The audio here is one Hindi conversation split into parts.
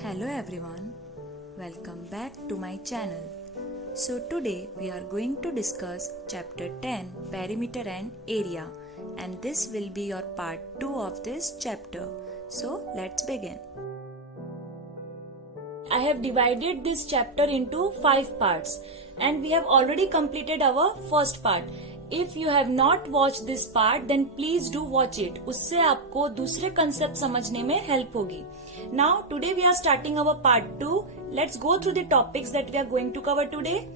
Hello everyone, welcome back to my channel. So today we are going to discuss chapter 10 perimeter and area, and this will be your part 2 of this chapter. So let's begin. I have divided this chapter into 5 parts and we have already completed our first part. If you have not watched this part then please do watch it. उससे आपको दूसरे concept समझने में help होगी. Now today we are starting our part 2. Let's go through the topics that we are going to cover today.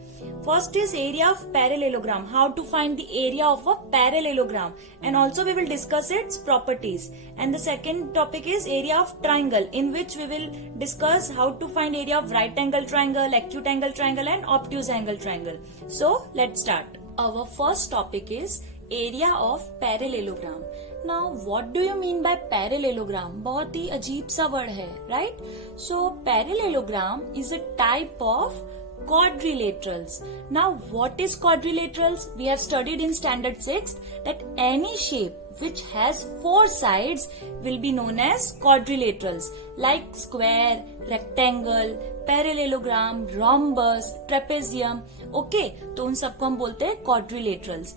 First is area of parallelogram. How to find the area of a parallelogram, and also we will discuss its properties. And the second topic is area of triangle, in which we will discuss how to find area of right angle triangle, acute angle triangle and obtuse angle triangle. So let's start. Our first topic is area of parallelogram. Now what do you mean by parallelogram? बहुत ही अजीब सा word है, right? So parallelogram is a type of quadrilaterals. Now what is quadrilaterals? We have studied in standard 6 that any shape which has 4 sides will be known as quadrilaterals, like square, rectangle, parallelogram, rhombus, trapezium. Okay, तो उन सबको हम बोलते हैं quadrilaterals.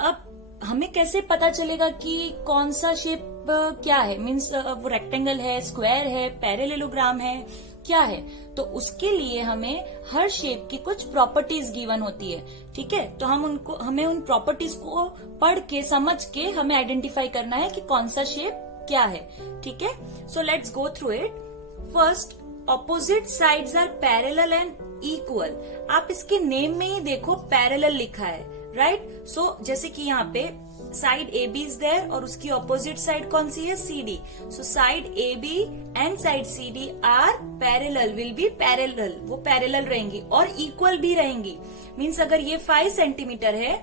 अब हमें कैसे पता चलेगा कि कौन सा शेप क्या है? मीन्स वो रेक्टेंगल है, स्क्वायर है, पैरेललोग्राम है, क्या है? तो उसके लिए हमें हर शेप की कुछ प्रॉपर्टीज गिवन होती है, ठीक है? तो हमें उन प्रॉपर्टीज को पढ़ के समझ के हमें आइडेंटिफाई करना है कि कौन सा शेप क्या है, ठीक है? So let's go through it. First, opposite sides are parallel and equal. आप इसके नेम में ही देखो पैरेलल लिखा है, राइट? सो जैसे कि यहाँ पे side A B is there और उसकी ऑपोजिट साइड कौन सी है? C D. So side A B and side C D are parallel, will be parallel, वो पैरेलल रहेंगी और इक्वल भी रहेंगी. मीन्स अगर ये 5 सेंटीमीटर है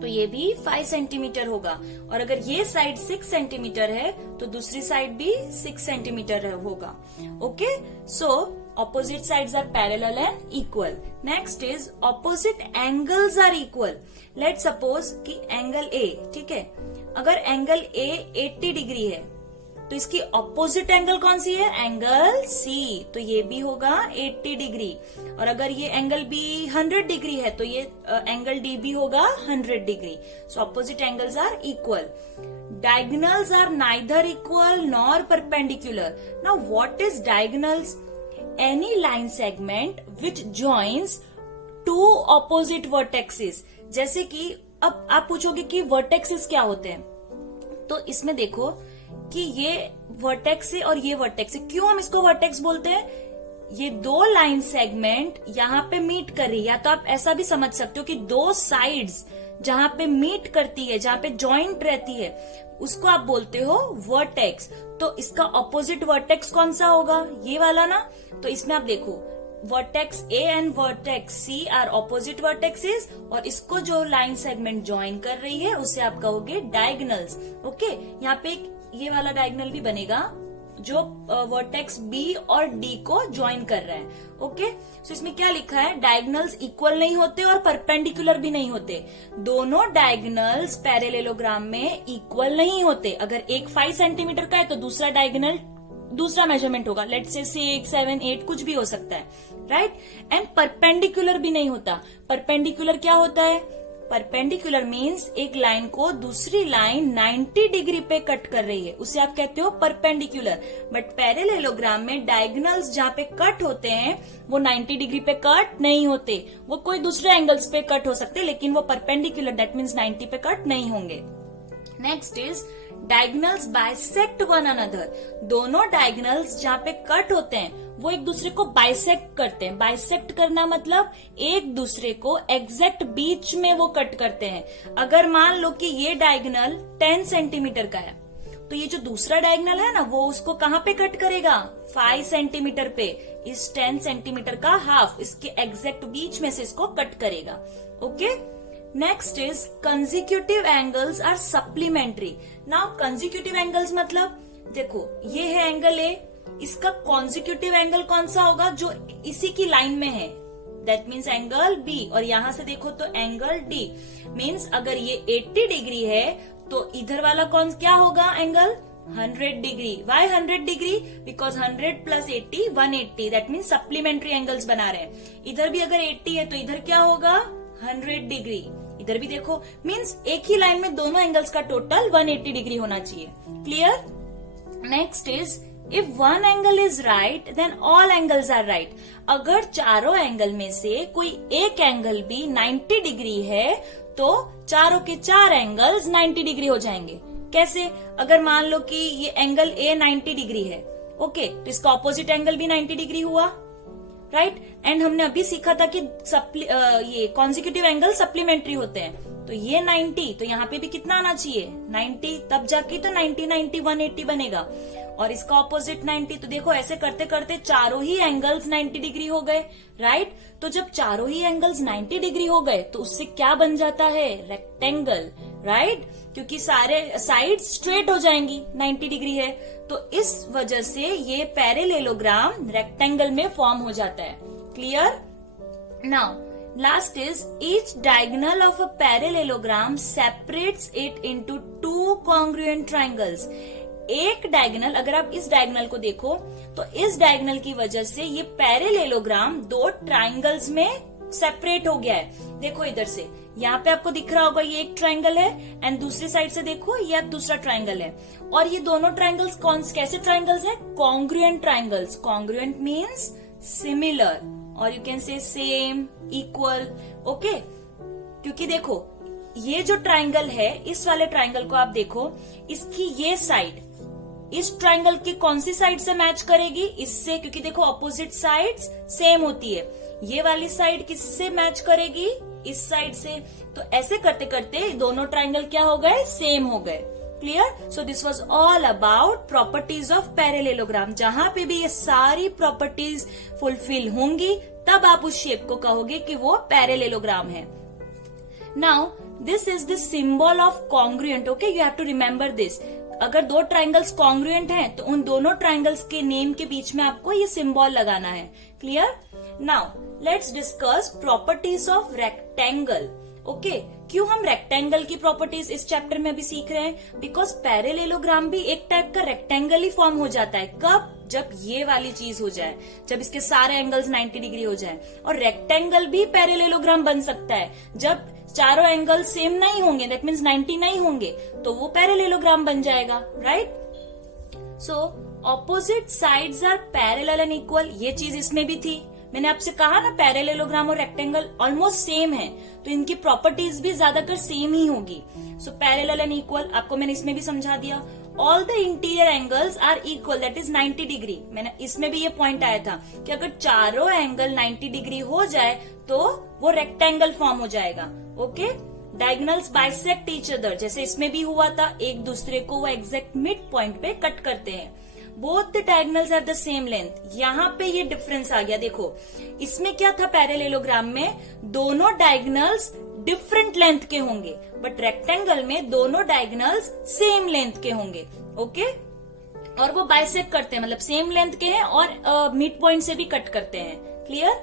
तो ये भी 5 सेंटीमीटर होगा, और अगर ये साइड 6 सेंटीमीटर है तो दूसरी साइड भी 6 सेंटीमीटर होगा. Okay, so opposite sides are parallel and equal. Next is opposite angles are equal. Let's suppose कि एंगल A, ठीक है, अगर एंगल A 80 डिग्री है तो इसकी ऑपोजिट एंगल कौन सी है? Angle C. तो ये भी होगा 80 डिग्री. और अगर ये एंगल B 100 डिग्री है तो ये एंगल D भी होगा 100 degree. So opposite angles are equal. Diagonals are neither equal nor perpendicular. Now what is diagonals? Any line segment which joins two opposite vertices. जैसे कि अब आप पूछोगे कि vertices क्या होते हैं, तो इसमें देखो कि ये vertex है और ये vertex है. क्यों हम इसको vertex बोलते हैं? ये दो लाइन सेगमेंट यहाँ पे मीट कर रही है, या तो आप ऐसा भी समझ सकते हो कि दो साइड्स जहां पे मीट करती है, जहां पे जॉइंट रहती है, उसको आप बोलते हो वर्टेक्स. तो इसका ऑपोजिट वर्टेक्स कौन सा होगा? ये वाला ना. तो इसमें आप देखो vertex A and vertex C are opposite vertexes, और इसको जो लाइन सेगमेंट ज्वाइन कर रही है उसे आप कहोगे डायगोनल्स. ओके, यहाँ पे ये वाला डायगोनल भी बनेगा जो वर्टेक्स बी और डी को ज्वाइन कर रहा है. ओके, सो इसमें क्या लिखा है? डायगोनल्स इक्वल नहीं होते और परपेंडिकुलर भी नहीं होते. दोनों डायगोनल्स पैरेललोग्राम में इक्वल नहीं होते. अगर एक 5 सेंटीमीटर का है तो दूसरा डायगोनल दूसरा मेजरमेंट होगा, लेट्स से 6, 7, 8 कुछ भी हो सकता है, राइट? एंड परपेंडिकुलर भी नहीं होता. परपेंडिकुलर क्या होता है? परपेंडिकुलर मीन्स एक लाइन को दूसरी लाइन 90 डिग्री पे कट कर रही है, उसे आप कहते हो परपेंडिकुलर. बट पैरेललोग्राम में डायगोनल्स जहाँ पे कट होते हैं वो 90 डिग्री पे कट नहीं होते, वो कोई दूसरे एंगल्स पे कट हो सकते, लेकिन वो परपेंडिकुलर, दैट मीन्स 90 पे कट नहीं होंगे. Next is diagonals bisect one another. दोनों डायगोनल्स जहाँ पे कट होते हैं वो एक दूसरे को बाइसेक्ट करते हैं. बाइसेक्ट करना मतलब एक दूसरे को एग्जैक्ट बीच में वो कट करते हैं. अगर मान लो कि ये डायगोनल 10 सेंटीमीटर का है तो ये जो दूसरा डायगोनल है ना वो उसको कहाँ पे कट करेगा? 5 सेंटीमीटर पे. इस 10 सेंटीमीटर का हाफ इसके एग्जैक्ट बीच में से इसको कट करेगा. Okay, next is consecutive angles are supplementary. Now consecutive angles मतलब देखो ये है एंगल ए, इसका कॉन्जिक्यूटिव एंगल कौन सा होगा? जो इसी की लाइन में है, दैट मीन्स एंगल बी. और यहां से देखो तो एंगल डी. मीन्स अगर ये 80 डिग्री है तो इधर वाला कौन क्या होगा? Angle 100 degree. Why 100 degree? Because 100 plus 80 180. That means supplementary angles बना रहे हैं. इधर भी अगर 80 है तो इधर क्या होगा? 100 डिग्री. इधर भी देखो, मीन्स एक ही लाइन में दोनों एंगल्स का टोटल 180 डिग्री होना चाहिए. Clear? Next is if one angle is right then all angles are right. अगर चारों एंगल में से कोई एक एंगल भी 90 डिग्री है तो चारों के चार एंगल्स 90 डिग्री हो जाएंगे. कैसे? अगर मान लो कि ये एंगल ए 90 डिग्री है, ओके, तो इसका ऑपोजिट एंगल भी 90 डिग्री हुआ, राइट? एंड हमने अभी सीखा था कि ये कॉन्जिक्यूटिव एंगल सप्लीमेंट्री होते हैं. तो ये 90, तो यहाँ पे भी कितना आना चाहिए? 90, तब जाके तो 90 90 180 बनेगा. और इसका ऑपोजिट 90. तो देखो ऐसे करते करते चारों ही एंगल्स 90 डिग्री हो गए, राइट? तो जब चारों ही एंगल्स 90 डिग्री हो गए तो उससे क्या बन जाता है? Rectangle, right? क्योंकि सारे साइड स्ट्रेट हो जाएंगी, 90 डिग्री है. तो इस वजह से ये पैरेलेलोग्राम रेक्टेंगल में फॉर्म हो जाता है. Clear? Now last is each diagonal of a parallelogram separates it into two congruent triangles. एक डायगोनल, अगर आप इस डायगोनल को देखो तो इस डायगोनल की वजह से ये पैरेलेलोग्राम दो ट्राइंगल्स में सेपरेट हो गया है. देखो इधर से, यहाँ पे आपको दिख रहा होगा ये एक ट्राइंगल है एंड दूसरी साइड से देखो ये दूसरा ट्राइंगल है. और ये दोनों ट्राइंगल्स कैसे ट्राइंगल्स हैं? Congruent triangles. Congruent means similar और you can say same, equal. Okay, क्योंकि देखो ये जो ट्राइंगल है, इस वाले ट्राइंगल को आप देखो, इसकी ये साइड इस ट्राइंगल की कौन सी साइड से मैच करेगी? इससे, क्योंकि देखो ऑपोजिट साइड्स सेम होती है. ये वाली साइड किससे मैच करेगी? इस साइड से. तो ऐसे करते करते दोनों ट्राइंगल क्या हो गए? सेम हो गए. Clear? So this was all about properties of parallelogram. जहां पे भी ये सारी प्रॉपर्टीज फुलफिल होंगी तब आप उस शेप को कहोगे कि वो पैरेलेलोग्राम है. Now this is the symbol of congruent. Okay, you have to remember this. अगर दो ट्राइंगल्स कॉन्ग्रुएंट हैं तो उन दोनों ट्राइंगल्स के नेम के बीच में आपको ये सिंबल लगाना है. Clear? Now let's discuss properties of rectangle. Okay, क्यों हम रेक्टेंगल की प्रॉपर्टीज इस चैप्टर में अभी सीख रहे हैं? बिकॉज पैरेलेलोग्राम भी एक टाइप का रेक्टेंगल ही फॉर्म हो जाता है. कब? जब ये वाली चीज हो जाए, जब इसके सारे एंगल्स 90 डिग्री हो जाए. और रेक्टेंगल भी पैरेलेलोग्राम बन सकता है जब चारों एंगल सेम नहीं होंगे, दैट मीन्स 90 नहीं होंगे, तो वो पैरेलेलोग्राम बन जाएगा, right? So opposite sides are parallel and equal. ये चीज इसमें भी थी. मैंने आपसे कहा ना पैरेलेलोग्राम और रेक्टेंगल ऑलमोस्ट सेम है, तो इनकी प्रॉपर्टीज भी ज्यादातर सेम ही होगी. सो पैरेलल एंड इक्वल आपको मैंने इसमें भी समझा दिया. All the interior angles are equal, that is 90 degree. मैंने इसमें भी ये पॉइंट आया था कि अगर चारों एंगल 90 डिग्री हो जाए तो वो रेक्टेंगल फॉर्म हो जाएगा. Okay, diagonals bisect each other, जैसे इसमें भी हुआ था, एक दूसरे को वो एग्जैक्ट मिड पॉइंट पे कट करते हैं. Both the diagonals have the same length. यहाँ पे ये डिफरेंस आ गया. देखो इसमें क्या था? पैरेलेलोग्राम में दोनों डायगोनल्स डिफरेंट लेंथ के होंगे, बट रेक्टेंगल में दोनों डायगोनल्स सेम लेंथ के होंगे. ओके, और वो बाइसेक्ट करते हैं, मतलब सेम लेंथ के हैं और मिड पॉइंट से भी कट करते हैं. Clear?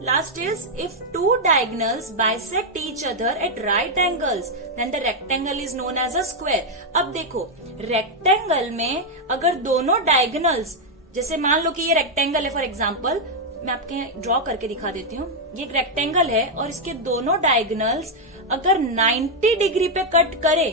Last is if two diagonals bisect each other at right angles then the rectangle is known as a square. अब देखो रेक्टेंगल में अगर दोनों डायगोनल्स, जैसे मान लो कि ये रेक्टेंगल है, फॉर एग्जांपल मैं आपके ड्रॉ करके दिखा देती हूँ. ये एक रेक्टेंगल है और इसके दोनों डायगोनल्स अगर 90 डिग्री पे कट करे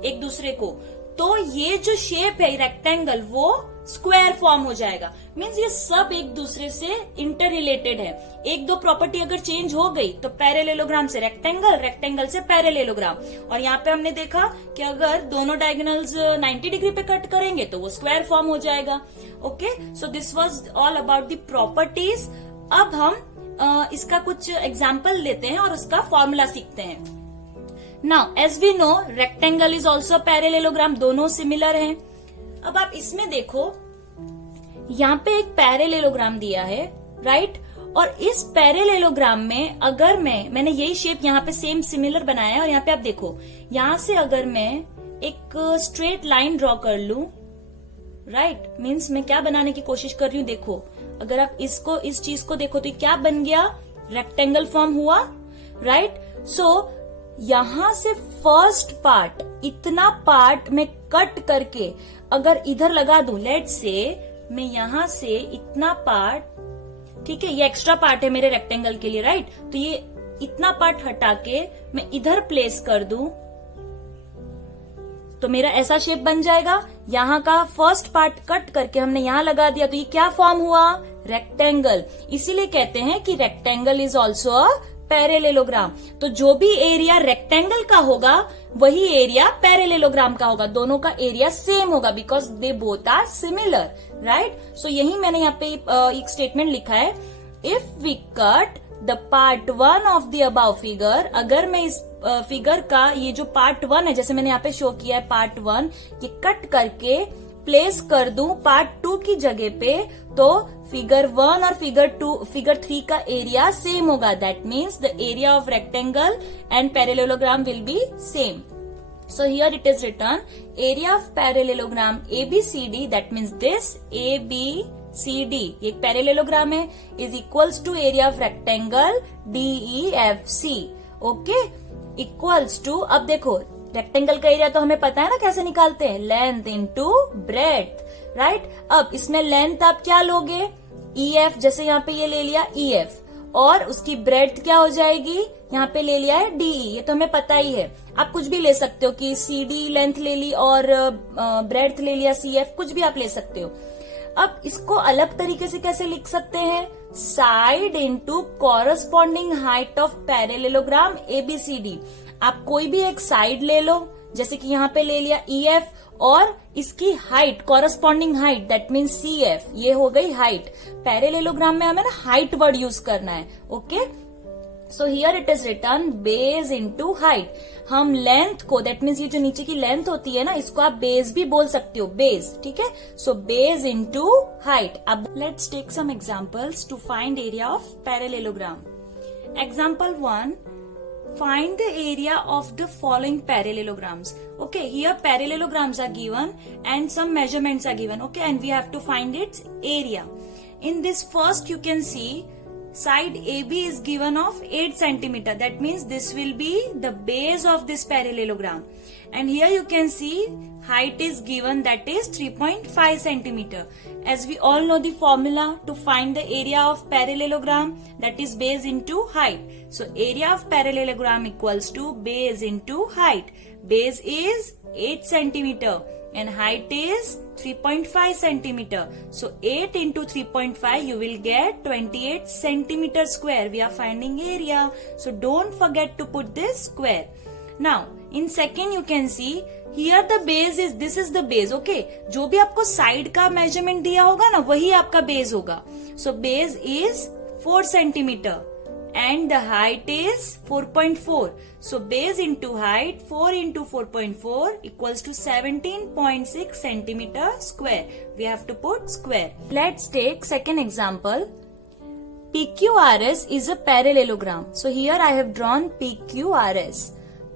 एक दूसरे को, तो ये जो शेप है रेक्टेंगल वो स्क्वायर फॉर्म हो जाएगा. मीन्स ये सब एक दूसरे से इंटर रिलेटेड है. एक दो प्रॉपर्टी अगर चेंज हो गई तो पैरेलेलोग्राम से रेक्टेंगल, रेक्टेंगल से पैरेलेलोग्राम. और यहाँ पे हमने देखा कि अगर दोनों डायगोनल्स 90 डिग्री पे कट करेंगे तो वो स्क्वायर फॉर्म हो जाएगा. Okay, so this was all about the properties. अब हम इसका कुछ एग्जाम्पल लेते हैं और उसका फॉर्मूला सीखते हैं. Now as we know rectangle is also parallelogram, दोनों सिमिलर हैं. अब आप इसमें देखो, यहाँ पे एक पैरेलेलोग्राम दिया है, राइट? और इस पैरेलेलोग्राम में अगर मैंने यही शेप यहाँ पे सेम सिमिलर बनाया है, और यहाँ पे आप देखो, यहाँ से अगर मैं एक स्ट्रेट लाइन ड्रॉ कर लूं, राइट, मीन्स मैं क्या बनाने की कोशिश कर रही हूँ, देखो अगर आप इस चीज को देखो तो क्या बन गया? रेक्टेंगल फॉर्म हुआ, राइट? सो यहां से फर्स्ट पार्ट, इतना पार्ट मैं कट करके अगर इधर लगा दूं, लेट्स से मैं यहां से इतना पार्ट, ठीक है, ये एक्स्ट्रा पार्ट है मेरे रेक्टेंगल के लिए, राइट, तो ये इतना पार्ट हटा के मैं इधर प्लेस कर दूं तो मेरा ऐसा शेप बन जाएगा। यहाँ का फर्स्ट पार्ट कट करके हमने यहाँ लगा दिया तो ये क्या फॉर्म हुआ, रेक्टेंगल। इसीलिए कहते हैं कि rectangle is also a parallelogram. तो जो भी एरिया रेक्टेंगल का होगा वही एरिया पैरेलेलोग्राम का होगा, दोनों का एरिया सेम होगा because they both are similar, right. So यही मैंने यहाँ पे एक स्टेटमेंट लिखा है, if we cut the part 1 of the above figure, अगर मैं इस फिगर का ये जो पार्ट 1 है, जैसे मैंने यहाँ पे शो किया है पार्ट 1, ये कट करके प्लेस कर दूं पार्ट 2 की जगह पे, तो फिगर 1 और फिगर 3 का एरिया सेम होगा। That means the area of rectangle and parallelogram will be same. So here it is written area of parallelogram ABCD, that means this ABCD ये एक पैरेलेलोग्राम है, is equals to area of rectangle DEFC, okay, equals to, अब देखो रेक्टेंगल का एरिया तो हमें पता है ना कैसे निकालते हैं, लेंथ इनटू ब्रेड्थ, राइट। अब इसमें लेंथ आप क्या लोगे, EF, जैसे यहाँ पे ये ले लिया EF, और उसकी ब्रेड्थ क्या हो जाएगी, यहाँ पे ले लिया है DE, ये तो हमें पता ही है। आप कुछ भी ले सकते हो कि CD लेंथ ले ली और ब्रेड्थ ले लिया CF, कुछ भी आप ले सकते हो। अब इसको अलग तरीके से कैसे लिख सकते हैं, side into corresponding height of parallelogram ABCD। आप कोई भी एक साइड ले लो, जैसे कि यहाँ पे ले लिया EF, और इसकी height, corresponding height, that means CF, ये हो गई हाइट। पैरेलेलोग्राम में हमें ना हाइट वर्ड यूज करना है, okay. So here it is return base into height. हम लेंथ को, दैट मीन्स ये जो नीचे की लेंथ होती है ना, इसको आप बेस भी बोल सकते हो, बेस, ठीक है। So base into height. अब let's take some examples to find area of parallelogram. Example 1, find the area of the following parallelograms. Okay, here parallelograms are given and some measurements are given, okay, and we have to find its area. In this first you can see side AB is given of 8 centimeter. That means this will be the base of this parallelogram. And here you can see height is given, that is 3.5 centimeter. As we all know the formula to find the area of parallelogram, that is base into height. So area of parallelogram equals to base into height. Base is 8 centimeter and height is 3.5 centimeter. So 8 into 3.5 you will get 28 centimeter square. We are finding area. So don't forget to put this square. Now in second you can see here the base is, this is the base, okay. जो भी आपको साइड का मेजरमेंट दिया होगा ना वही आपका बेस होगा. So base is 4 centimeter and the height is 4.4. So base into height 4 into 4.4 equals to 17.6 centimeter square. We have to put square. Let's take second example. PQRS is a parallelogram. So here I have drawn PQRS.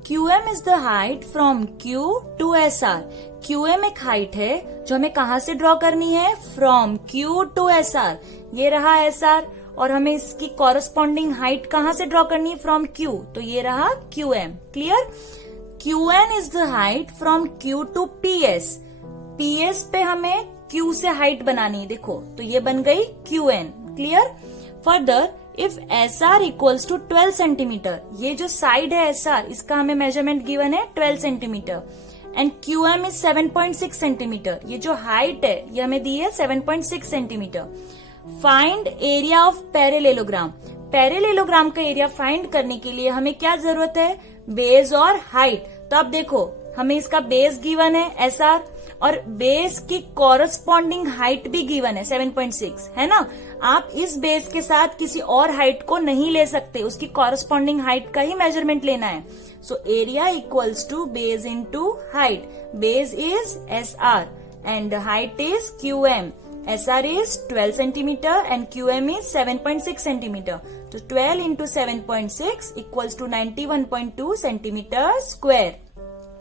QM is the height from Q to SR. QM एक हाइट है जो हमें कहाँ से ड्रॉ करनी है, from Q to SR. ये रहा SR और हमें इसकी कॉरस्पॉन्डिंग हाइट कहाँ से ड्रॉ करनी है, फ्रॉम Q, तो ये रहा QM. Clear. QN is the height from Q to PS. PS पे हमें Q से हाइट बनानी है, देखो तो ये बन गई QN. Clear. Further if SR equals to 12 centimetre, ये जो साइड है SR इसका हमें मेजरमेंट गिवन है 12 centimetre and QM is 7.6 centimetre. ये जो हाइट है ये हमें दी है 7.6 centimetre. Find area of parallelogram. Parallelogram का एरिया फाइंड करने के लिए हमें क्या जरूरत है, बेस और हाइट. तो अब देखो हमें इसका बेस गिवन है SR और बेस की कॉरस्पॉन्डिंग हाइट भी गिवन है 7.6, है ना. आप इस बेस के साथ किसी और हाइट को नहीं ले सकते, उसकी कॉरस्पॉन्डिंग हाइट का ही मेजरमेंट लेना है. So area equals to base into height. Base is SR and height is QM. SR is 12 centimeter and QM is 7.6 centimeter. So 12 into 7.6 equals to 91.2 centimeter square.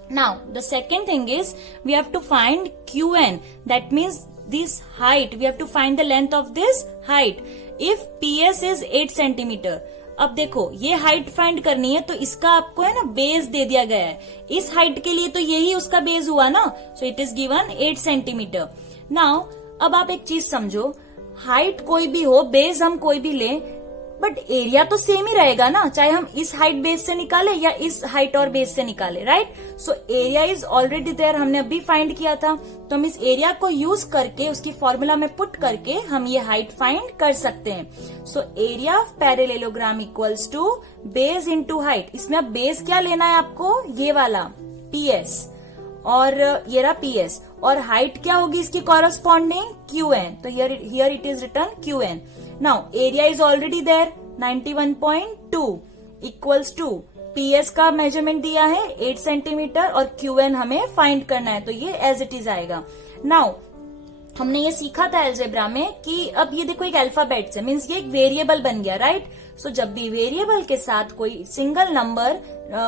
Now the second thing is we have to find QN. That means this height. We have to find the length of this height. If PS is 8 centimeter, अब देखो ये हाइट फाइंड करनी है, तो इसका आपको है ना बेस दे दिया गया है। इस हाइट के लिए तो यही उसका बेस हुआ ना, so it is given 8 centimetre. Now अब आप एक चीज समझो, हाइट कोई भी हो, बेस हम कोई भी लें, बट एरिया तो सेम ही रहेगा ना, चाहे हम इस हाइट बेस से निकाले या इस हाइट और बेस से निकाले, right. So area is already there, हमने अभी फाइंड किया था, तो हम इस एरिया को यूज करके उसकी फॉर्मूला में पुट करके हम ये हाइट फाइंड कर सकते हैं। So area of parallelogram equals to base into height. इसमें अब बेस क्या लेना है आपको, ये वाला PS, और ये रहा PS, और हाइट क्या होगी इसकी कॉरस्पॉन्डिंग, QN। तो here it is written QN। Now area is already there 91.2 equals to PS का मेजरमेंट दिया है 8 सेंटीमीटर और QN हमें फाइंड करना है, तो ये एज इट इज आएगा। नाउ हमने ये सीखा था एल्जेब्रा में कि अब ये देखो एक अल्फाबेट से, मीन्स ये एक वेरिएबल बन गया, राइट। सो जब भी वेरिएबल के साथ कोई सिंगल नंबर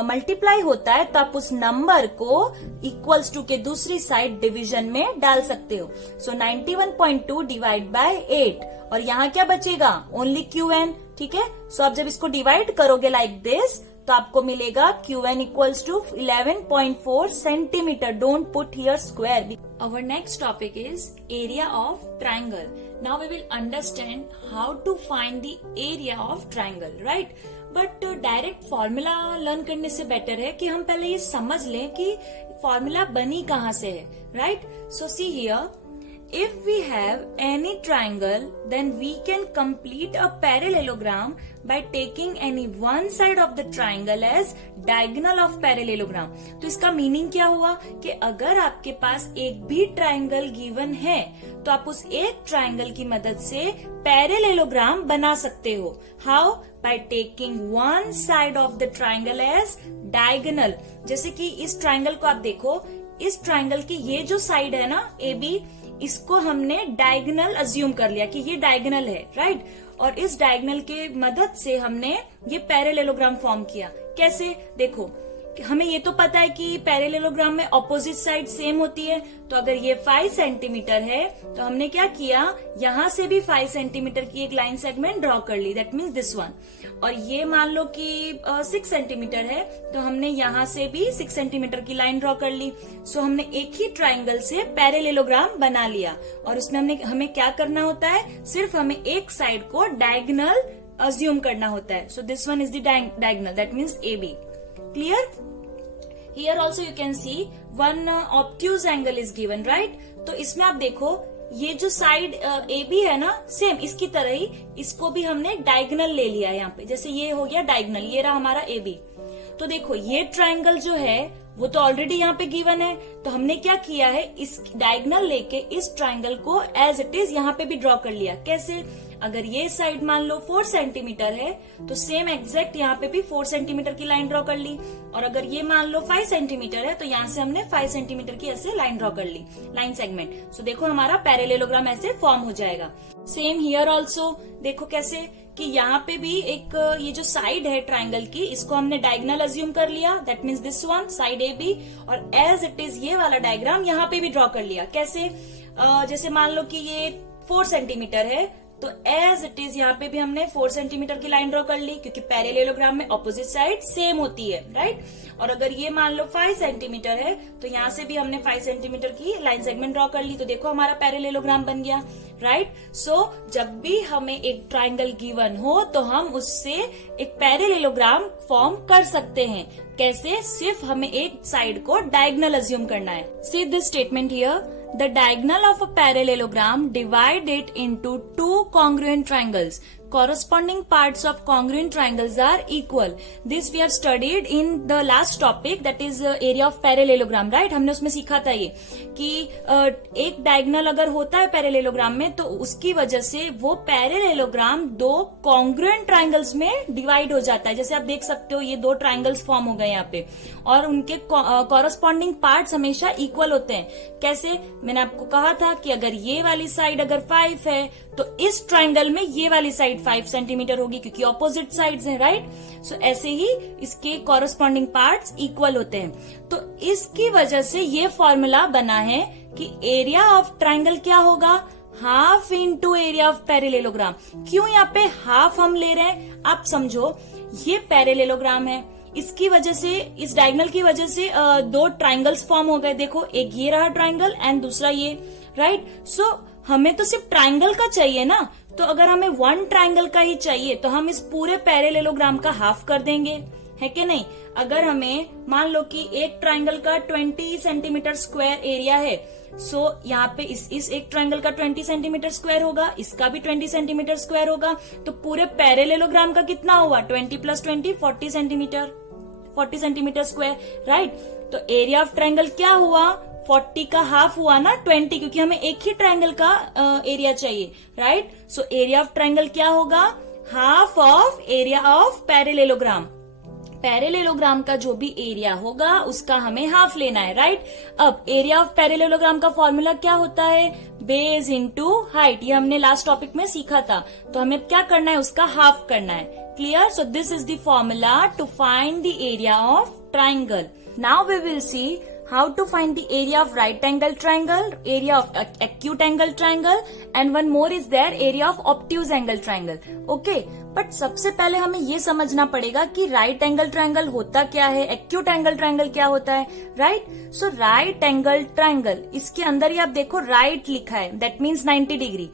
मल्टीप्लाई होता है तो आप उस नंबर को इक्वल्स टू के दूसरी साइड डिवीजन में डाल सकते हो। सो 91.2 डिवाइड बाय 8, और यहाँ क्या बचेगा, ओनली QN, ठीक है। सो आप जब इसको डिवाइड करोगे लाइक दिस, तो आपको मिलेगा QN equals to 11.4 centimetre. Don't put here square. Our next topic is area of triangle. Now we will understand how to find the area of triangle, right? But direct formula learn करने से better है कि हम पहले ये समझ लें कि formula बनी कहाँ से है, right? So see here, if we have any triangle, then we can complete a parallelogram by taking any one side of the triangle as diagonal of parallelogram. तो इसका मीनिंग क्या हुआ कि अगर आपके पास एक भी ट्राइंगल गिवन है तो आप उस एक ट्राइंगल की मदद से पैरेलेलोग्राम बना सकते हो। How? By taking one side of the triangle as diagonal. जैसे कि इस ट्राइंगल को आप देखो, इस ट्राइंगल की ये जो साइड है ना AB, इसको हमने डायगोनल अज्यूम कर लिया कि ये डायगोनल है, राइट। और इस डायगोनल के मदद से हमने ये पैरेलेलोग्राम फॉर्म किया। कैसे? देखो, हमें ये तो पता है कि पैरेलेलोग्राम में ऑपोजिट साइड सेम होती है, तो अगर ये 5 सेंटीमीटर है तो हमने क्या किया, यहाँ से भी 5 सेंटीमीटर की एक लाइन सेगमेंट ड्रॉ कर ली, दैट मीन्स दिस वन। और ये मान लो कि 6 सेंटीमीटर है तो हमने यहाँ से भी 6 सेंटीमीटर की लाइन ड्रॉ कर ली। सो हमने एक ही ट्राइंगल से पैरेलेलोग्राम बना लिया, और उसमें हमें क्या करना होता है, सिर्फ हमें एक साइड को डायगोनल अज्यूम करना होता है। So this one is the diagonal, that means AB। Clear? Here also you can see one obtuse angle is given, right? तो इसमें आप देखो ये जो साइड AB है ना, सेम इसकी तरह ही इसको भी हमने डायगोनल ले लिया है यहाँ पे। जैसे ये हो गया डायगोनल, ये रहा हमारा AB। तो देखो ये ट्राइंगल जो है वो तो ऑलरेडी यहाँ पे गिवन है, तो हमने क्या किया है, इस डायगोनल लेके इस ट्राइंगल को एज इट इज यहाँ पे भी ड्रॉ कर लिया। कैसे? अगर ये साइड मान लो 4 सेंटीमीटर है तो सेम एग्जैक्ट यहाँ पे भी 4 सेंटीमीटर की लाइन ड्रॉ कर ली, और अगर ये मान लो 5 सेंटीमीटर है तो यहाँ से हमने 5 सेंटीमीटर की ऐसे लाइन ड्रॉ कर ली, लाइन सेगमेंट। सो देखो हमारा पैरेलेलोग्राम ऐसे फॉर्म हो जाएगा। सेम हियर ऑल्सो देखो कैसे कि यहाँ पे भी एक ये जो साइड है ट्राइंगल की, इसको हमने डायगोनल अज्यूम कर लिया, that means this one side AB, और एज इट इज ये वाला डायग्राम यहाँ पे भी ड्रॉ कर लिया। कैसे? जैसे मान लो कि ये 4 सेंटीमीटर है तो एज इट इज यहाँ पे भी हमने 4 सेंटीमीटर की लाइन ड्रॉ कर ली, क्योंकि पैरेलेलोग्राम में ऑपोजिट साइड सेम होती है, राइट। और अगर ये मान लो 5 सेंटीमीटर है तो यहाँ से भी हमने 5 सेंटीमीटर की लाइन सेगमेंट ड्रॉ कर ली, तो देखो हमारा पैरेलेलोग्राम बन गया, राइट। सो जब भी हमें एक ट्राइंगल गिवन हो तो हम उससे एक पैरेलेलोग्राम फॉर्म कर सकते हैं। कैसे? सिर्फ हमें एक साइड को डायगोनल अज्यूम करना है। See this statement here, the diagonal of a parallelogram divide it into two congruent triangles. Corresponding parts of congruent triangles are equal. This we have studied in the last topic, that is area of parallelogram, right? हमने उसमें सीखा था ये कि एक डायगोनल अगर होता है पैरेलेलोग्राम में तो उसकी वजह से वो पैरेलेलोग्राम 2 कॉन्ग्रुएंट ट्राइंगल्स में डिवाइड हो जाता है। जैसे आप देख सकते हो ये 2 ट्राइंगल्स फॉर्म हो गए यहाँ पे, और उनके कॉरस्पॉन्डिंग पार्ट्स हमेशा इक्वल होते हैं। कैसे? मैंने आपको कहा था कि अगर ये वाली साइड अगर 5 है तो इस ट्राइंगल में ये वाली साइड 5 सेंटीमीटर होगी, क्योंकि ऑपोजिट साइड्स हैं, राइट। सो ऐसे ही इसके कॉरस्पॉन्डिंग पार्ट्स इक्वल होते हैं। तो इसकी वजह से ये फॉर्मूला बना है कि एरिया ऑफ ट्राइंगल क्या होगा, half into area of parallelogram. क्यों यहाँ पे हाफ हम ले रहे हैं, आप समझो। ये पैरेलेलोग्राम है, इसकी वजह से, इस डायगोनल की वजह से दो ट्राइंगल्स फॉर्म हो गए। देखो, एक ये रहा ट्राइंगल एंड दूसरा ये, राइट। सो हमें तो सिर्फ ट्राइंगल का चाहिए ना, तो अगर हमें वन ट्राइंगल का ही चाहिए तो हम इस पूरे पैरेलेलोग्राम का हाफ कर देंगे, है कि नहीं। अगर हमें मान लो कि एक ट्राइंगल का 20 सेंटीमीटर स्क्वायर एरिया है, सो यहाँ पे इस एक ट्राइंगल का 20 सेंटीमीटर स्क्वायर होगा, इसका भी 20 सेंटीमीटर स्क्वायर होगा, तो पूरे पैरेलेलोग्राम का कितना हुआ, 20 + 20 40 सेंटीमीटर स्क्वायर, राइट। तो एरिया ऑफ ट्राइंगल क्या हुआ, 40 का हाफ हुआ ना 20, क्योंकि हमें एक ही ट्राइंगल का एरिया चाहिए, right. So area of triangle क्या होगा, half of area of parallelogram. Parallelogram का जो भी एरिया होगा उसका हमें हाफ लेना है, राइट। अब एरिया ऑफ पैरेलेलोग्राम का फॉर्मूला क्या होता है, बेस इंटू हाइट। ये हमने लास्ट टॉपिक में सीखा था, तो हमें क्या करना है, उसका हाफ करना है। Clear. So this is the formula to find the area of triangle. Now we will see how to find the area of right angle triangle, area of acute angle triangle, and one more is there, area of obtuse angle triangle. Okay, but सबसे पहले हमें ये समझना पड़ेगा कि right angle triangle होता क्या है, acute angle triangle क्या होता है, right? So right angle triangle, इसके अंदर ही आप देखो right लिखा है, that means 90 डिग्री।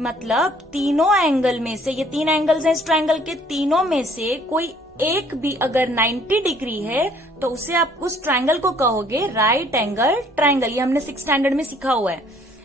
मतलब तीनों एंगल में से, ये 3 एंगल्स हैं इस ट्राइंगल के, तीनों में से कोई एक भी अगर 90 डिग्री है तो उसे आप उस ट्राइंगल को कहोगे राइट एंगल ट्राइंगल। ये हमने 6th स्टैंडर्ड में सीखा हुआ है।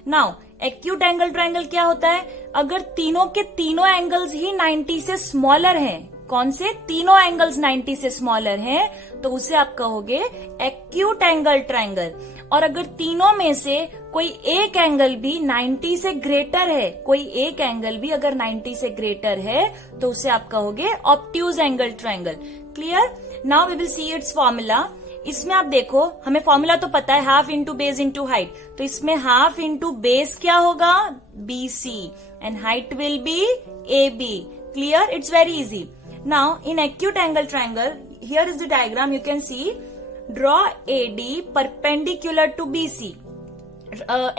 नाउ एक्यूट एंगल ट्राइंगल क्या होता है, अगर तीनों के तीनों एंगल्स ही 90 से स्मॉलर हैं, कौन से, तीनों एंगल्स 90 से स्मॉलर हैं, तो उसे आप कहोगे एक्यूट एंगल ट्राइंगल। और अगर तीनों में से कोई एक एंगल भी 90 से ग्रेटर है, कोई एक एंगल भी अगर 90 से ग्रेटर है, तो उसे आप कहोगे obtuse angle triangle. Clear. Now we will see it's formula. इसमें आप देखो, हमें फॉर्मूला तो पता है, half into base into height. तो इसमें हाफ इंटू बेस क्या होगा, BC, and height will be AB। Clear, it's very easy. Now in acute angle triangle, here is the diagram, you can see, draw AD perpendicular to BC।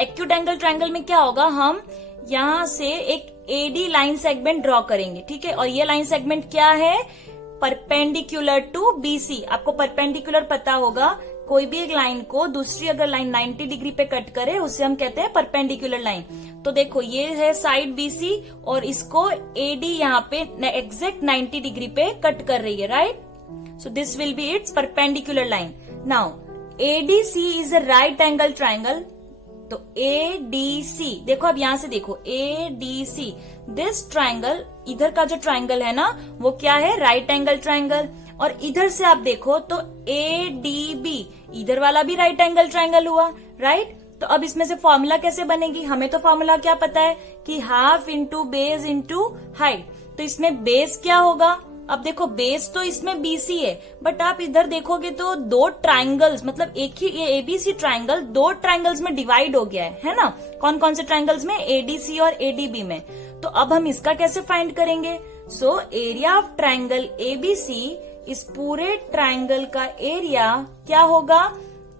Acute angle triangle में क्या होगा, हम यहां से एक AD लाइन सेगमेंट ड्रॉ करेंगे, ठीक है। और ये लाइन सेगमेंट क्या है, परपेंडिकुलर टू BC। आपको परपेंडिकुलर पता होगा, कोई भी एक लाइन को दूसरी अगर लाइन 90 डिग्री पे कट करे उसे हम कहते हैं परपेंडिकुलर लाइन। तो देखो, ये है साइड BC और इसको AD यहाँ पे एग्जैक्ट 90 डिग्री पे कट कर रही है, right. So this will be it's perpendicular line. Now ADC is a right angle triangle. तो ADC, देखो अब यहां से देखो, ADC, दिस ट्राइंगल, इधर का जो ट्राइंगल है ना, वो क्या है, राइट एंगल ट्राइंगल। और इधर से आप देखो तो ADB, इधर वाला भी राइट एंगल ट्राइंगल हुआ, राइट। तो अब इसमें से फॉर्मूला कैसे बनेगी, हमें तो फॉर्मूला क्या पता है कि half into base into height. तो इसमें बेस क्या होगा, अब देखो बेस तो इसमें BC है, बट आप इधर देखोगे तो दो ट्राइंगल्स, मतलब एक ही ये ABC ट्राइंगल दो ट्राइंगल्स में डिवाइड हो गया है ना। कौन कौन से ट्राइंगल्स में, ADC और ADB में। तो अब हम इसका कैसे फाइंड करेंगे। सो एरिया ऑफ ट्राइंगल ABC, इस पूरे ट्राइंगल का एरिया क्या होगा,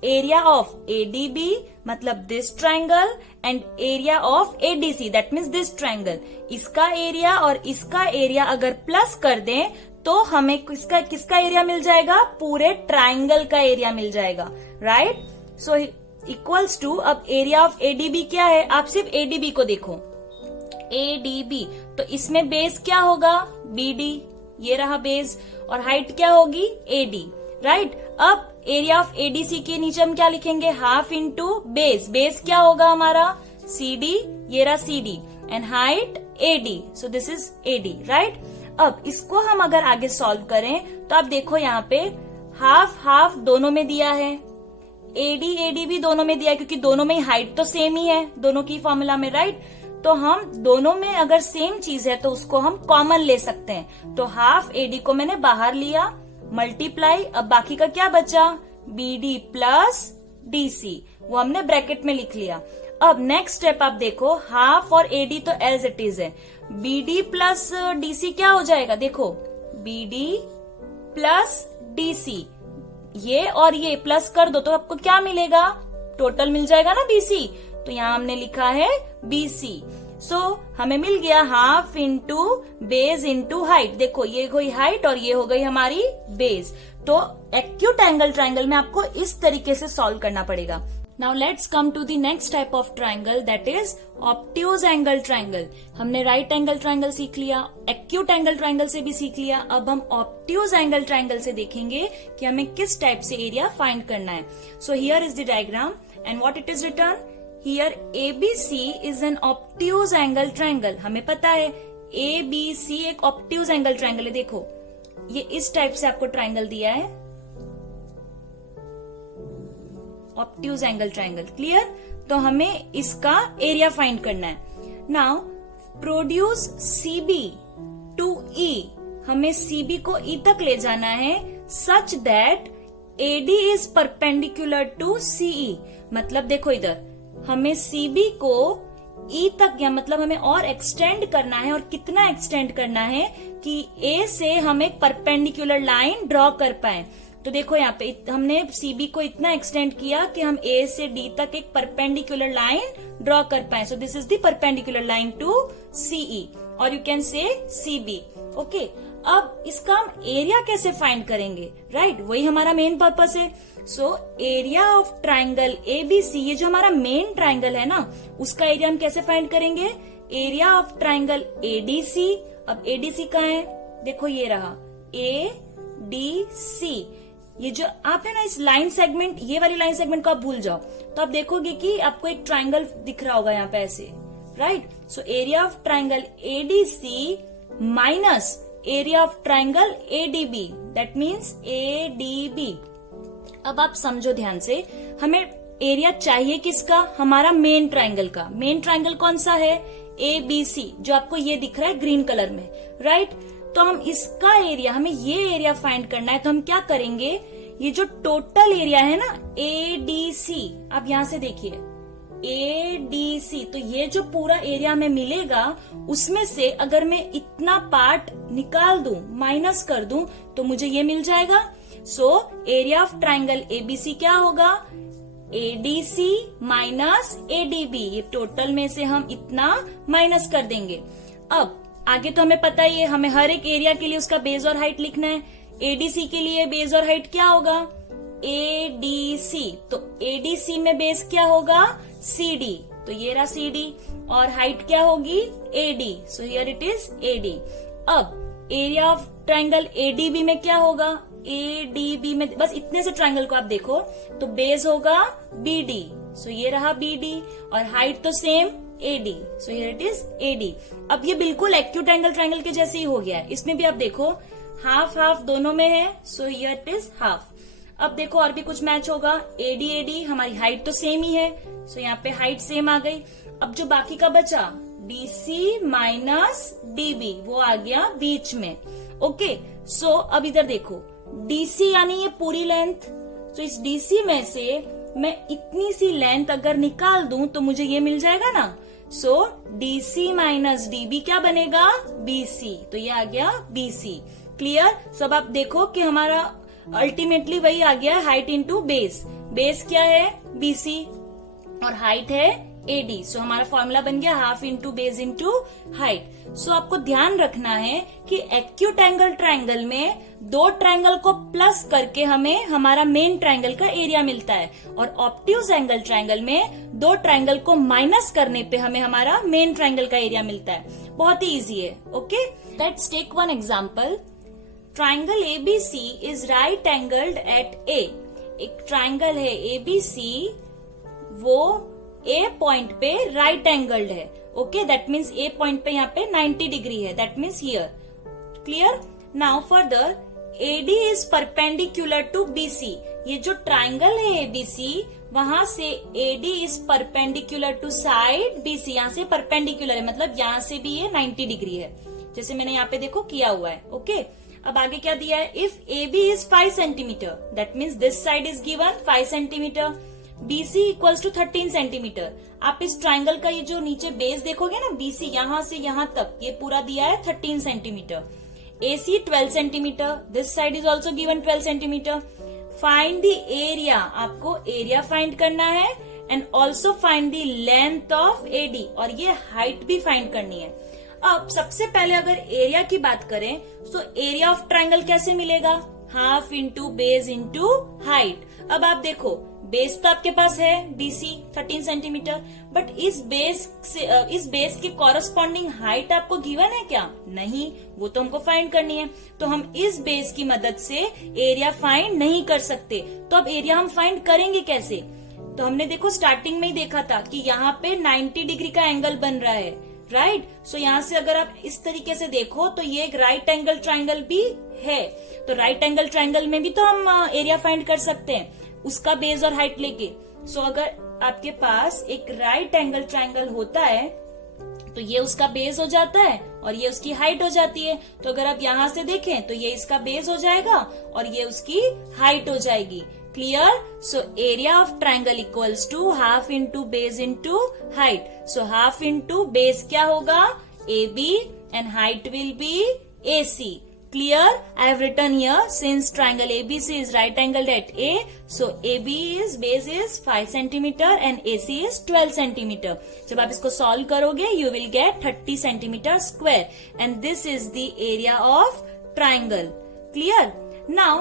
एरिया ऑफ ADB मतलब this triangle, and area of ADC that means this triangle. इसका एरिया और इसका एरिया अगर प्लस कर दें तो हमें किसका एरिया मिल जाएगा, पूरे ट्राइंगल का एरिया मिल जाएगा, राइट। सो इक्वल्स टू, अब एरिया ऑफ ADB क्या है, आप सिर्फ ADB को देखो, ADB, तो इसमें बेस क्या होगा, BD, ये रहा बेस, और हाइट क्या होगी, AD, राइट। अब एरिया ऑफ ADC के नीचे हम क्या लिखेंगे, हाफ इंटू बेस, बेस क्या होगा हमारा, CD, ये रहा CD, and height AD, so this is AD, right. अब इसको हम अगर आगे सॉल्व करें तो आप देखो यहाँ पे हाफ हाफ दोनों में दिया है, AD भी दोनों में दिया है, क्योंकि दोनों में हाइट तो सेम ही है दोनों की फॉर्मूला में, राइट। तो हम दोनों में अगर सेम चीज है तो उसको हम कॉमन ले सकते हैं। तो हाफ AD को मैंने बाहर लिया, मल्टीप्लाई, अब बाकी का क्या बचा, BD प्लस DC, वो हमने ब्रैकेट में लिख लिया। अब नेक्स्ट स्टेप आप देखो, हाफ और AD तो एज इट इज है, BD प्लस DC क्या हो जाएगा, देखो BD प्लस DC, ये और ये प्लस कर दो तो आपको क्या मिलेगा, टोटल मिल जाएगा ना BC। तो यहाँ हमने लिखा है BC। सो हमें मिल गया half into base into height. देखो ये गई हाइट और ये हो गई हमारी बेस। तो एक्यूट एंगल ट्रायंगल में आपको इस तरीके से सॉल्व करना पड़ेगा। Now let's come to the next type of triangle, that is obtuse angle triangle. हमने राइट एंगल ट्रायंगल सीख लिया, एक्यूट एंगल ट्रायंगल से भी सीख लिया। अब हम ऑब्ट्यूज एंगल ट्रायंगल से देखेंगे कि हमें किस टाइप से एरिया फाइंड करना है। So here is the diagram and what it is return here, ABC is an obtuse angle triangle. हमें पता है ABC एक ऑब्ट्यूज एंगल ट्रायंगल है। देखो ये इस टाइप से आपको ट्रायंगल दिया है, ऑब्ट्यूज एंगल ट्रायंगल। क्लियर? तो हमें इसका एरिया फाइंड करना है। Now produce CB to E, हमें CB को E तक ले जाना है such that AD is perpendicular to CE। मतलब देखो इधर हमें CB को E तक, या मतलब हमें और एक्सटेंड करना है। और कितना एक्सटेंड करना है कि A से हम एक परपेंडिकुलर लाइन ड्रॉ कर पाए। तो देखो यहाँ पे हमने CB को इतना एक्सटेंड किया कि हम A से D तक एक परपेंडिकुलर लाइन ड्रॉ कर पाए। So this is the perpendicular line to CE और you can say CB। Okay, अब इसका हम एरिया कैसे फाइंड करेंगे? राइट, वही हमारा मेन पर्पस है। So area of triangle ABC, ये जो हमारा मेन ट्राइंगल है ना, उसका एरिया हम कैसे फाइंड करेंगे? Area of triangle ADC। अब ADC कहाँ है? देखो ये रहा ADC। ये जो आप है ना इस लाइन सेगमेंट, ये वाली लाइन सेगमेंट को आप भूल जाओ तो आप देखोगे कि आपको एक ट्राइंगल दिख रहा होगा यहाँ पे ऐसे। Right, so area of triangle ADC minus area of triangle ADB, that means ADB। अब आप समझो ध्यान से, हमें एरिया चाहिए किसका? हमारा मेन ट्राइंगल का। मेन ट्राइंगल कौन सा है? ABC, जो आपको ये दिख रहा है ग्रीन कलर में। राइट, तो हम इसका एरिया, हमें ये एरिया फाइंड करना है। तो हम क्या करेंगे, ये जो टोटल एरिया है ना ADC, आप यहां से देखिए ADC, तो ये जो पूरा एरिया हमें मिलेगा उसमें से अगर मैं इतना पार्ट निकाल दूं, माइनस कर दूं, तो मुझे ये मिल जाएगा। सो एरिया ऑफ ट्राइंगल ABC क्या होगा? ADC minus ADB। ये टोटल में से हम इतना माइनस कर देंगे। अब आगे तो हमें पता ही है, हमें हर एक एरिया के लिए उसका बेस और हाइट लिखना है। ADC के लिए बेस और हाइट क्या होगा? ADC। तो ADC में बेस क्या होगा? CD। तो ये रहा CD और हाइट क्या होगी? AD। So here it is AD। अब एरिया ऑफ ट्राइंगल ADB में क्या होगा? ADB में बस इतने से ट्राइंगल को आप देखो तो बेस होगा BD। सो ये रहा BD और हाइट तो same AD। So here it is AD। अब ये बिल्कुल एक्यूट एंगल ट्राइंगल के जैसे ही हो गया है। इसमें भी आप देखो हाफ हाफ दोनों में है। So here it is half. अब देखो और भी कुछ मैच होगा। AD हमारी हाइट तो सेम ही है। सो यहाँ पे हाइट सेम आ गई। अब जो बाकी का बचा DC माइनस DB, वो आ गया बीच में। ओके, सो अब इधर देखो DC यानी ये पूरी लेंथ। तो इस DC में से मैं इतनी सी लेंथ अगर निकाल दूं तो मुझे ये मिल जाएगा ना। सो DC माइनस DB क्या बनेगा? BC। तो ये आ गया BC। क्लियर? सब आप देखो कि हमारा अल्टीमेटली वही आ गया, हाइट इंटू बेस। बेस क्या है? BC और हाइट है AD। सो हमारा फॉर्मूला बन गया half into base into height. So आपको ध्यान रखना है कि एक्यूट एंगल ट्राइंगल में दो ट्राइंगल को प्लस करके हमें हमारा मेन ट्राइंगल का एरिया मिलता है, और ऑब्ट्यूज एंगल ट्राइंगल में दो ट्राइंगल को माइनस करने पे हमें हमारा मेन ट्राइंगल का एरिया मिलता है। बहुत ही इजी है। Okay, let's take one example. Triangle ABC is right angled at A। एक ट्राइंगल है ABC, वो A पॉइंट पे राइट एंगल्ड है। Okay, that means A point पे यहाँ पे 90 डिग्री है, that means here. Clear? Now further AD is perpendicular to BC। ये जो ट्राइंगल है ABC, वहां से AD is perpendicular to side BC। यहाँ से परपेंडिकुलर है, मतलब यहाँ से भी ये 90 डिग्री है, जैसे मैंने यहाँ पे देखो किया हुआ है। ओके, अब आगे क्या दिया है? If AB is 5 centimetre, that means this side is given 5 centimetre, BC equals to 13 centimetre. आप इस ट्राइंगल का ये जो नीचे बेस देखोगे ना, BC यहाँ से यहाँ तक ये पूरा दिया है 13 centimetre. AC 12 centimetre, this side is also given 12 centimetre. Find the area, आपको एरिया फाइंड करना है and also find the length of AD, और ये हाइट भी फाइंड करनी है। अब सबसे पहले अगर एरिया की बात करें तो एरिया ऑफ ट्राइंगल कैसे मिलेगा, half into base into height. अब आप देखो बेस तो आपके पास है BC 13 सेंटीमीटर, बट इस बेस के कॉरस्पॉन्डिंग हाइट आपको गिवन है क्या, नहीं, वो तो हमको फाइंड करनी है। तो हम इस बेस की मदद से एरिया फाइंड नहीं कर सकते। तो अब एरिया हम फाइंड करेंगे कैसे, तो हमने देखो स्टार्टिंग में ही देखा था कि यहाँ पे 90 डिग्री का एंगल बन रहा है, राइट। सो यहाँ से अगर आप इस तरीके से देखो तो ये एक राइट एंगल ट्राइंगल भी है, तो राइट एंगल ट्राइंगल में भी तो हम एरिया फाइंड कर सकते हैं उसका बेस और हाइट लेके। सो अगर आपके पास एक राइट एंगल ट्राइंगल होता है तो ये उसका बेस हो जाता है और ये उसकी हाइट हो जाती है। तो अगर आप यहाँ से देखें तो ये इसका बेस हो जाएगा और ये उसकी हाइट हो जाएगी। Clear? So area of triangle equals to half into base into height. So half into base क्या होगा, AB, and height will be AC. Clear? I have written here, since triangle ABC is right angled at A, so AB is base is 5 centimeter and AC is 12 centimeter. जब आप इसको solve करोगे, you will get 30 centimeter square, and this is the area of triangle. Clear? Now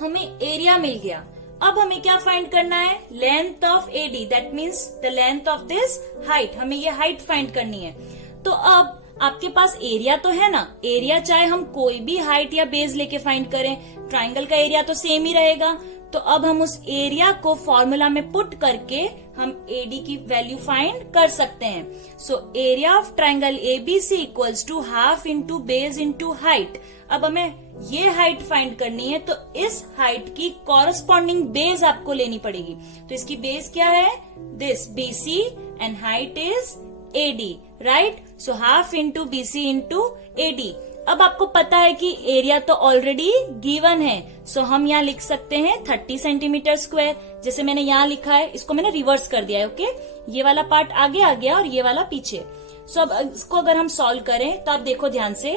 हमें area मिल गया। अब हमें क्या फाइंड करना है, length of AD, that means the length of this height. हमें ये height फाइंड करनी है। तो अब आपके पास एरिया तो है ना, एरिया चाहे हम कोई भी हाइट या बेस लेके फाइंड करें, ट्राइंगल का एरिया तो सेम ही रहेगा। तो अब हम उस एरिया को फॉर्मूला में पुट करके हम AD की वैल्यू फाइंड कर सकते हैं। So area of triangle ABC equals to half into base into height. अब हमें ये हाइट फाइंड करनी है, तो इस हाइट की कॉरस्पॉन्डिंग बेस आपको लेनी पड़ेगी। तो इसकी बेस क्या है, this BC, and height is AD, right. So half into BC into AD। अब आपको पता है कि एरिया तो ऑलरेडी गिवन है, सो हम यहाँ लिख सकते हैं 30 सेंटीमीटर स्क्वायर। जैसे मैंने यहाँ लिखा है, इसको मैंने रिवर्स कर दिया है, ओके। ये वाला पार्ट आगे आ गया और ये वाला पीछे। सो अब इसको अगर हम सॉल्व करें तो आप देखो ध्यान से,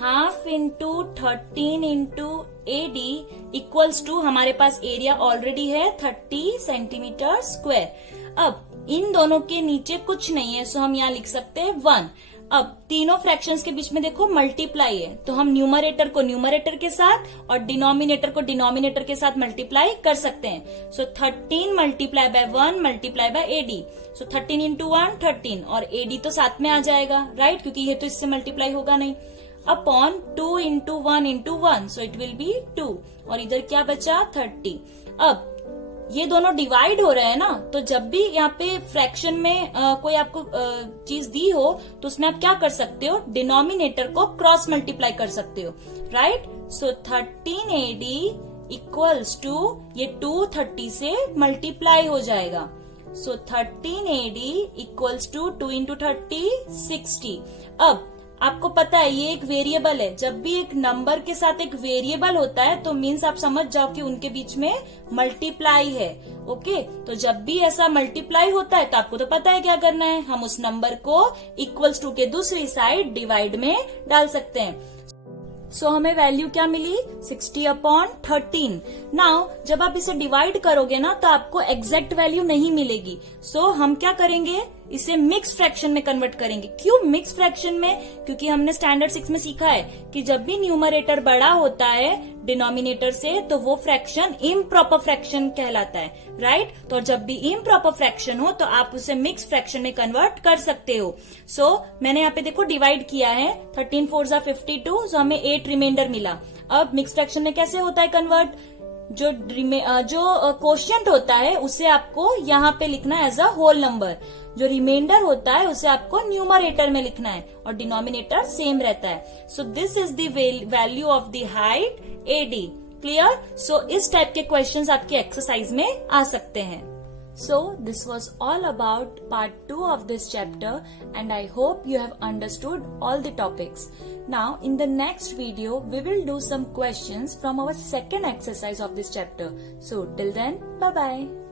half into 13 into AD equals to, हमारे पास एरिया ऑलरेडी है 30 सेंटीमीटर स्क्वायर। अब इन दोनों के नीचे कुछ नहीं है, सो हम यहाँ लिख सकते हैं 1। अब तीनों फ्रैक्शंस के बीच में देखो मल्टीप्लाई है, तो हम न्यूमरेटर को न्यूमरेटर के साथ और डिनोमिनेटर को डिनोमिनेटर के साथ मल्टीप्लाई कर सकते हैं। सो 13 multiply by 1 multiply by AD। So 13 into 1 13, और AD तो साथ में आ जाएगा, राइट, क्योंकि ये तो इससे मल्टीप्लाई होगा नहीं। Upon 2 into 1 into 1, so it will be 2, और इधर क्या बचा 30। अब ये दोनों डिवाइड हो रहे हैं ना, तो जब भी यहाँ पे फ्रैक्शन में कोई आपको चीज दी हो तो उसमें आप क्या कर सकते हो, डिनोमिनेटर को क्रॉस मल्टीप्लाई कर सकते हो, right. So 13 AD equals to, ये 230 से मल्टीप्लाई हो जाएगा। So 13 AD equals to 2 into 30 60। अब आपको पता है ये एक वेरिएबल है, जब भी एक नंबर के साथ एक वेरिएबल होता है तो मीन्स आप समझ जाओ कि उनके बीच में मल्टीप्लाई है, ओके। तो जब भी ऐसा मल्टीप्लाई होता है तो आपको तो पता है क्या करना है, हम उस नंबर को इक्वल्स टू के दूसरी साइड डिवाइड में डाल सकते हैं। सो हमें वैल्यू क्या मिली, 60/13। नाउ जब आप इसे डिवाइड करोगे ना तो आपको एग्जैक्ट वैल्यू नहीं मिलेगी। सो हम क्या करेंगे, इसे मिक्स फ्रैक्शन में कन्वर्ट करेंगे। क्यों मिक्स फ्रैक्शन में, क्योंकि हमने स्टैंडर्ड 6 में सीखा है कि जब भी न्यूमरेटर बड़ा होता है डिनोमिनेटर से तो वो फ्रैक्शन इम्प्रॉपर फ्रैक्शन कहलाता है, राइट। तो जब भी इम्प्रॉपर फ्रैक्शन हो तो आप उसे मिक्स फ्रैक्शन में कन्वर्ट कर सकते हो। सो मैंने यहाँ पे देखो डिवाइड किया है, 13 4 52, सो हमें 8 रिमाइंडर मिला। अब मिक्स फ्रैक्शन में कैसे होता है कन्वर्ट, जो कोशिएंट होता है उसे आपको यहाँ पे लिखना है एज अ होल नंबर, जो रिमाइंडर होता है उसे आपको न्यूमरेटर में लिखना है और डिनोमिनेटर सेम रहता है। So this is the value of the height AD। Clear? So इस टाइप के क्वेश्चंस आपके एक्सरसाइज में आ सकते हैं। So this was all about part 2 of this chapter, and I hope you have understood all the topics. Now in the next video we will do some questions from our second exercise of this chapter. So till then, bye bye.